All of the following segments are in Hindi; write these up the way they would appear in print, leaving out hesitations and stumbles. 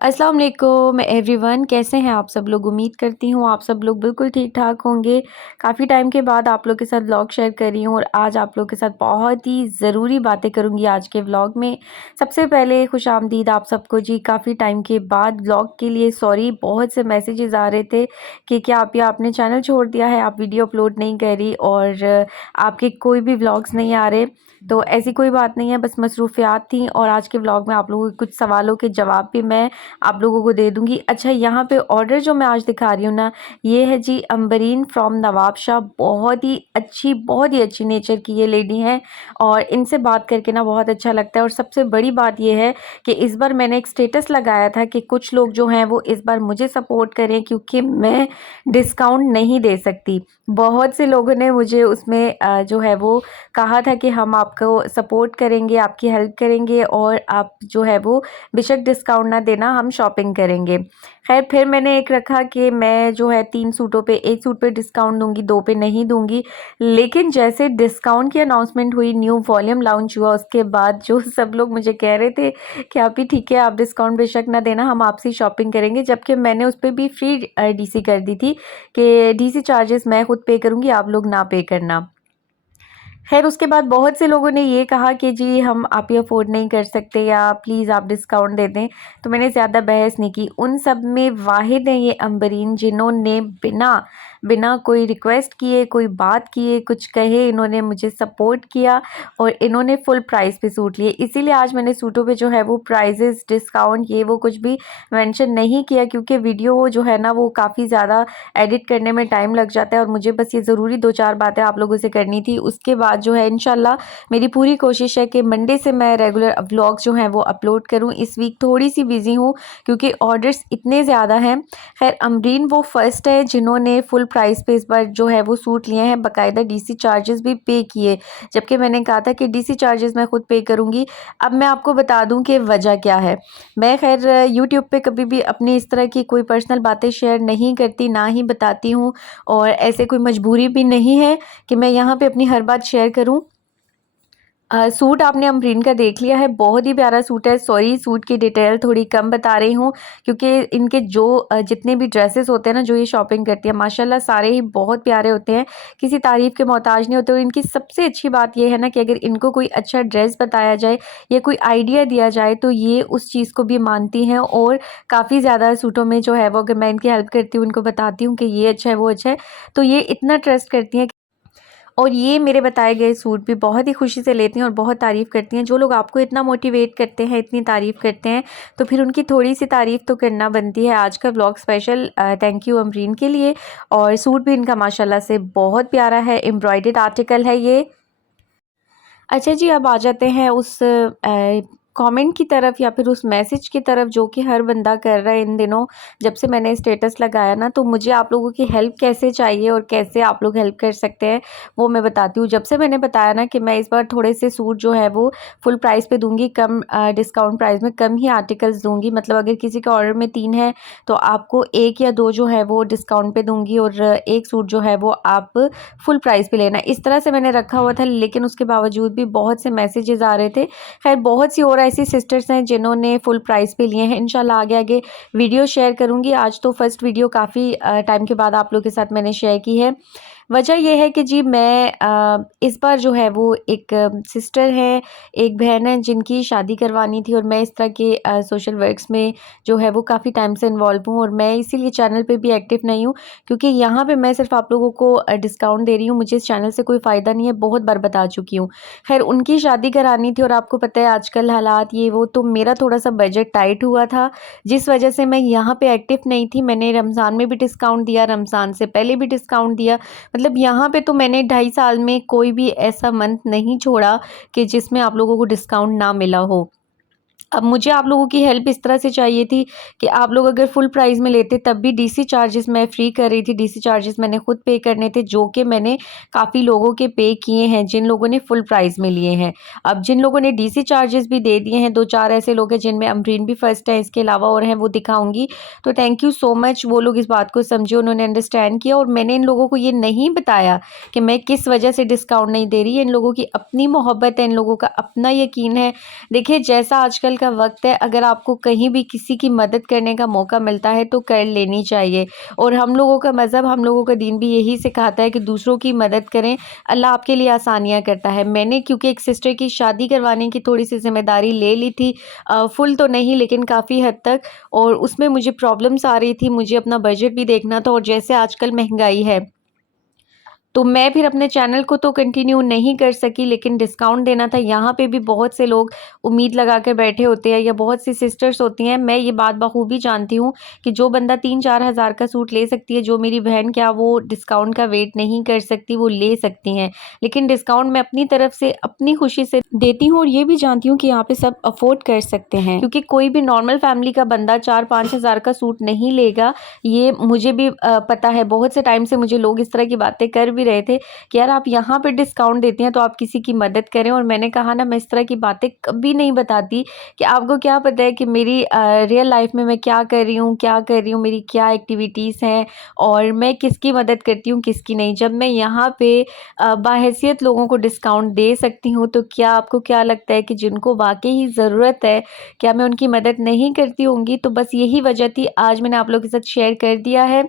अस्सलाम वालेकुम एवरीवन, कैसे हैं आप सब लोग। उम्मीद करती हूँ आप सब लोग बिल्कुल ठीक ठाक होंगे। काफ़ी टाइम के बाद आप लोग के साथ व्लॉग शेयर कर रही हूँ और आज आप लोग के साथ बहुत ही ज़रूरी बातें करूँगी आज के व्लॉग में। सबसे पहले खुशामदीद आप सबको जी। काफ़ी टाइम के बाद व्लॉग के लिए सॉरी, बहुत से मैसेजेस आ रहे थे कि क्या आप या आपने चैनल छोड़ दिया है, आप वीडियो अपलोड नहीं कर रही और आपके कोई भी व्लॉग्स नहीं आ रहे। तो ऐसी कोई बात नहीं है, बस मसरूफियात थी और आज के व्लॉग में आप लोगों के कुछ सवालों के जवाब भी मैं आप लोगों को दे दूंगी। अच्छा, यहाँ पे ऑर्डर जो मैं आज दिखा रही हूँ ना, ये है जी अम्बरीन फ्रॉम नवाबशाह। बहुत ही अच्छी नेचर की ये लेडी हैं और इनसे बात करके ना बहुत अच्छा लगता है। और सबसे बड़ी बात ये है कि इस बार मैंने एक स्टेटस लगाया था कि कुछ लोग जो हैं वो इस बार मुझे सपोर्ट करें क्योंकि मैं डिस्काउंट नहीं दे सकती। बहुत से लोगों ने मुझे उसमें जो है वो कहा था कि हम आपको सपोर्ट करेंगे, आपकी हेल्प करेंगे और आप जो है वो बेशक डिस्काउंट ना देना, हम शॉपिंग करेंगे। खैर, फिर मैंने एक रखा कि मैं जो है 3 सूटों पे 1 सूट पे डिस्काउंट दूंगी, 2 पे नहीं दूंगी। लेकिन जैसे डिस्काउंट की अनाउंसमेंट हुई, न्यू वॉल्यूम लॉन्च हुआ, उसके बाद जो सब लोग मुझे कह रहे थे कि आप ही ठीक है, आप डिस्काउंट बेशक ना देना, हम आपसे शॉपिंग करेंगे, जबकि मैंने उस पर भी फ्री डीसी कर दी थी कि डीसी चार्जेस मैं खुद पे करूँगी, आप लोग ना पे करना। खैर, उसके बाद बहुत से लोगों ने ये कहा कि जी हम आप ये अफोर्ड नहीं कर सकते या प्लीज़ आप डिस्काउंट दे दें। तो मैंने ज़्यादा बहस नहीं की। उन सब में वाहिद है ये अम्बरीन जिन्होंने बिना बिना कोई रिक्वेस्ट किए, कोई बात किए, कुछ कहे, इन्होंने मुझे सपोर्ट किया और इन्होंने फुल प्राइस पे सूट लिए। इसीलिए आज मैंने सूटों पे जो है वो प्राइजेस, डिस्काउंट, ये वो कुछ भी मेंशन नहीं किया क्योंकि वीडियो जो है ना वो काफ़ी ज़्यादा एडिट करने में टाइम लग जाता है और मुझे बस ये ज़रूरी 2-4 बातें आप लोगों से करनी थी। उसके बाद जो है इंशाल्लाह मेरी पूरी कोशिश है कि मंडे से मैं रेगुलर व्लॉग्स जो हैं वो अपलोड करूं। इस वीक थोड़ी सी बिजी हूं क्योंकि ऑर्डर्स इतने ज़्यादा हैं। खैर, अमरीन वो फर्स्ट है जिन्होंने फुल प्राइस पे इस बार जो है वो सूट लिए हैं, बाकायदा डीसी चार्जेस भी पे किए, जबकि मैंने कहा था कि डीसी चार्जेस मैं खुद पे करूँगी। अब मैं आपको बता दूँ कि वजह क्या है। मैं खैर यूट्यूब पे कभी भी अपनी इस तरह की कोई पर्सनल बातें शेयर नहीं करती, ना ही बताती हूँ और ऐसे कोई मजबूरी भी नहीं है कि मैं यहाँ पे अपनी हर बात शेयर करूँ। सूट आपने अमरीन का देख लिया है, बहुत ही प्यारा सूट है। सॉरी, सूट की डिटेल थोड़ी कम बता रही हूँ क्योंकि इनके जो जितने भी ड्रेसेस होते हैं ना जो ये शॉपिंग करती है, माशाल्लाह सारे ही बहुत प्यारे होते हैं, किसी तारीफ़ के मोहताज नहीं होते। और इनकी सबसे अच्छी बात ये है ना कि अगर इनको कोई अच्छा ड्रेस बताया जाए या कोई आइडिया दिया जाए तो ये उस चीज़ को भी मानती हैं और काफ़ी ज़्यादा सूटों में जो है वो अगर मैं इनकी हेल्प करती हूँ, इनको बताती हूँ कि ये अच्छा है, वो अच्छा है, तो ये इतना ट्रस्ट करती हैं और ये मेरे बताए गए सूट भी बहुत ही खुशी से लेती हैं और बहुत तारीफ़ करती हैं। जो लोग आपको इतना मोटिवेट करते हैं, इतनी तारीफ़ करते हैं, तो फिर उनकी थोड़ी सी तारीफ़ तो करना बनती है। आज का vlog special thank you Amreen के लिए। और सूट भी इनका माशाल्लाह से बहुत प्यारा है, एम्ब्रॉयडर्ड आर्टिकल है ये। अच्छा जी, अब आ जाते हैं उस कमेंट की तरफ या फिर उस मैसेज की तरफ जो कि हर बंदा कर रहा है इन दिनों। जब से मैंने स्टेटस लगाया ना, तो मुझे आप लोगों की हेल्प कैसे चाहिए और कैसे आप लोग हेल्प कर सकते हैं वो मैं बताती हूँ। जब से मैंने बताया ना कि मैं इस बार थोड़े से सूट जो है वो फुल प्राइस पे दूंगी, कम डिस्काउंट प्राइस में कम ही आर्टिकल्स दूंगी। मतलब अगर किसी के ऑर्डर में 3 है तो आपको 1 या 2 जो है वो डिस्काउंट पे दूंगी और 1 सूट जो है वो आप फुल प्राइस पे लेना। इस तरह से मैंने रखा हुआ था, लेकिन उसके बावजूद भी बहुत से मैसेजेस आ रहे थे। खैर, बहुत सी और ऐसी सिस्टर्स हैं जिन्होंने फुल प्राइस पे लिए हैं। इंशाल्लाह आगे आगे वीडियो शेयर करूंगी। आज तो फर्स्ट वीडियो काफ़ी टाइम के बाद आप लोगों के साथ मैंने शेयर की है। वजह यह है कि जी मैं इस बार जो है वो एक सिस्टर है, एक बहन है जिनकी शादी करवानी थी और मैं इस तरह के सोशल वर्क्स में जो है वो काफ़ी टाइम से इन्वॉल्व हूँ और मैं इसीलिए चैनल पे भी एक्टिव नहीं हूँ क्योंकि यहाँ पे मैं सिर्फ आप लोगों को डिस्काउंट दे रही हूँ। मुझे इस चैनल से कोई फ़ायदा नहीं है, बहुत बार बता चुकी हूँ। खैर, उनकी शादी करानी थी और आपको पता है आजकल हालात ये वो, तो मेरा थोड़ा सा बजट टाइट हुआ था जिस वजह से मैं यहाँ पे एक्टिव नहीं थी। मैंने रमज़ान में भी डिस्काउंट दिया, रमज़ान से पहले भी डिस्काउंट दिया। मतलब यहाँ पे तो मैंने 2.5 साल में कोई भी ऐसा मंथ नहीं छोड़ा कि जिसमें आप लोगों को डिस्काउंट ना मिला हो। अब मुझे आप लोगों की हेल्प इस तरह से चाहिए थी कि आप लोग अगर फुल प्राइस में लेते तब भी डीसी चार्जेस मैं फ्री कर रही थी। डीसी चार्जेस मैंने खुद पे करने थे जो कि मैंने काफ़ी लोगों के पे किए हैं जिन लोगों ने फुल प्राइस में लिए हैं। अब जिन लोगों ने डीसी चार्जेस भी दे दिए हैं, 2-4 ऐसे लोग हैं जिनमें अमरीन भी फर्स्ट है, इसके अलावा और हैं वो दिखाऊंगी। तो थैंक यू सो मच, वो लोग इस बात को समझे, उन्होंने अंडरस्टैंड किया और मैंने इन लोगों को ये नहीं बताया कि मैं किस वजह से डिस्काउंट नहीं दे रही है। इन लोगों की अपनी मोहब्बत है, इन लोगों का अपना यकीन है। देखिए, जैसा आजकल का वक्त है, अगर आपको कहीं भी किसी की मदद करने का मौका मिलता है तो कर लेनी चाहिए। और हम लोगों का मज़हब, हम लोगों का दीन भी यही सिखाता है कि दूसरों की मदद करें, अल्लाह आपके लिए आसानियाँ करता है। मैंने क्योंकि एक सिस्टर की शादी करवाने की थोड़ी-सी ज़िम्मेदारी ले ली थी, फुल तो नहीं लेकिन काफ़ी हद तक, और उसमें मुझे प्रॉब्लम्स आ रही थी, मुझे अपना बजट भी देखना था, और जैसे आजकल महँगाई है, तो मैं फिर अपने चैनल को तो कंटिन्यू नहीं कर सकी, लेकिन डिस्काउंट देना था। यहाँ पे भी बहुत से लोग उम्मीद लगा कर बैठे होते हैं, या बहुत सी सिस्टर्स होती हैं। मैं ये बात बखूबी जानती हूँ कि जो बंदा 3-4 हज़ार का सूट ले सकती है, जो मेरी बहन क्या वो डिस्काउंट का वेट नहीं कर सकती, वो ले सकती हैं। लेकिन डिस्काउंट मैं अपनी तरफ से अपनी खुशी से देती हूँ, और ये भी जानती हूँ कि यहाँ पे सब अफोर्ड कर सकते हैं, क्योंकि कोई भी नॉर्मल फैमिली का बंदा 4-5 हज़ार का सूट नहीं लेगा। ये मुझे भी पता है। बहुत से टाइम से मुझे लोग इस तरह की बातें कर भी रहे थे कि यार आप यहाँ पे डिस्काउंट देती हैं तो आप किसी की मदद करें, और मैंने कहा ना, मैं इस तरह की बातें कभी नहीं बताती कि आपको क्या पता है कि मेरी रियल लाइफ में मैं क्या कर रही हूँ, क्या कर रही हूँ, मेरी क्या एक्टिविटीज़ हैं, और मैं किसकी मदद करती हूँ, किसकी नहीं। जब मैं यहाँ पे बाहैसियत लोगों को डिस्काउंट दे सकती हूँ, तो क्या आपको क्या लगता है कि जिनको वाकई ही ज़रूरत है, क्या मैं उनकी मदद नहीं करती होंगी? तो बस यही वजह थी, आज मैंने आप लोगों के साथ शेयर कर दिया है।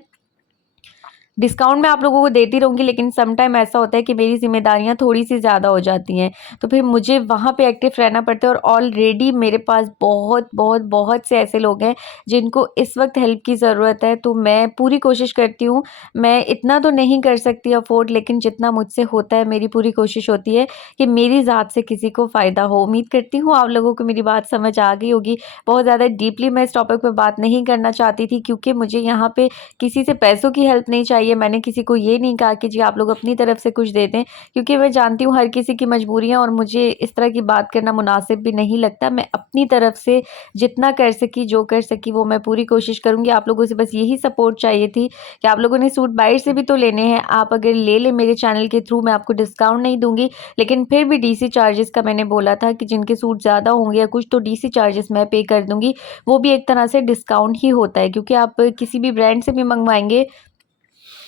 डिस्काउंट मैं आप लोगों को देती रहूँगी, लेकिन सम टाइम ऐसा होता है कि मेरी ज़िम्मेदारियाँ थोड़ी-सी ज़्यादा हो जाती हैं, तो फिर मुझे वहाँ पे एक्टिव रहना पड़ता है। और ऑलरेडी मेरे पास बहुत से ऐसे लोग हैं जिनको इस वक्त हेल्प की ज़रूरत है, तो मैं पूरी कोशिश करती हूँ। मैं इतना तो नहीं कर सकती अफ़ोर्ड, लेकिन जितना मुझसे होता है मेरी पूरी कोशिश होती है कि मेरी ज़ात से किसी को फ़ायदा हो। उम्मीद करती हूँ आप लोगों को मेरी बात समझ आ गई होगी। बहुत ज़्यादा डीपली मैं इस टॉपिक पे बात नहीं करना चाहती थी, क्योंकि मुझे यहाँ पे किसी से पैसों की हेल्प नहीं चाहिए। मैंने किसी को ये नहीं कहा कि जी आप लोग अपनी तरफ से कुछ दे दें, क्योंकि मैं जानती हूँ हर किसी की मजबूरियाँ, और मुझे इस तरह की बात करना मुनासिब भी नहीं लगता। मैं अपनी तरफ से जितना कर सकी, जो कर सकी, वो मैं पूरी कोशिश करूँगी। आप लोगों से बस यही सपोर्ट चाहिए थी कि आप लोगों ने सूट बाहर से भी तो लेने हैं, आप अगर ले लें मेरे चैनल के थ्रू, मैं आपको डिस्काउंट नहीं दूँगी, लेकिन फिर भी डीसी चार्जेस का मैंने बोला था कि जिनके सूट ज़्यादा होंगे या कुछ, तो डीसी चार्जेस मैं पे कर दूँगी। वो भी एक तरह से डिस्काउंट ही होता है, क्योंकि आप किसी भी ब्रांड से भी मंगवाएँगे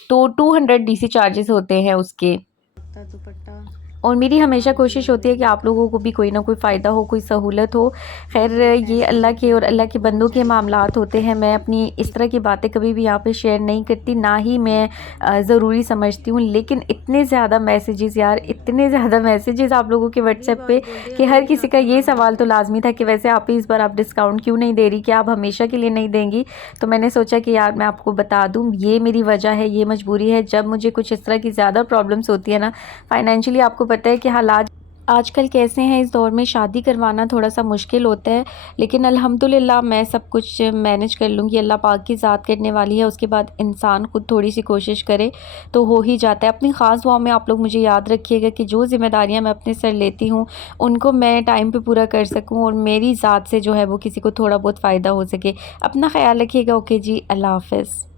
तो 200 डीसी चार्जेस होते हैं उसके। दुपट्टा, और मेरी हमेशा कोशिश होती है कि आप लोगों को भी कोई ना कोई फ़ायदा हो, कोई सहूलत हो। ख़ैर ये अल्लाह के और अल्लाह के बंदों के मामलात होते हैं। मैं अपनी इस तरह की बातें कभी भी यहाँ पे शेयर नहीं करती, ना ही मैं ज़रूरी समझती हूँ। लेकिन इतने ज़्यादा मैसेजेस यार, इतने ज़्यादा मैसेजेस आप लोगों के व्हाट्सएप पे कि हर किसी का ये सवाल तो लाज़मी था कि वैसे आप इस बार आप डिस्काउंट क्यों नहीं दे रही, क्या आप हमेशा के लिए नहीं देंगी? तो मैंने सोचा कि यार मैं आपको बता दूँ, ये मेरी वजह है, ये मजबूरी है। जब मुझे कुछ इस तरह की ज़्यादा प्रॉब्लम्स होती है ना, फाइनेंशियली, आपको पता है कि हालात आजकल कैसे हैं, इस दौर में शादी करवाना थोड़ा-सा मुश्किल होता है, लेकिन अल्हम्दुलिल्लाह मैं सब कुछ मैनेज कर लूँगी। अल्लाह पाक की ज़ात करने वाली है, उसके बाद इंसान खुद थोड़ी-सी कोशिश करे तो हो ही जाता है। अपनी ख़ास दुआओं में आप लोग मुझे याद रखिएगा कि जो ज़िम्मेदारियाँ मैं अपने सर लेती हूँ, उनको मैं टाइम पे पूरा कर सकूँ, और मेरी ज़ात से जो है वो किसी को थोड़ा बहुत फ़ायदा हो सके। अपना ख़्याल रखिएगा। ओके जी, अल्लाह हाफ़िज़।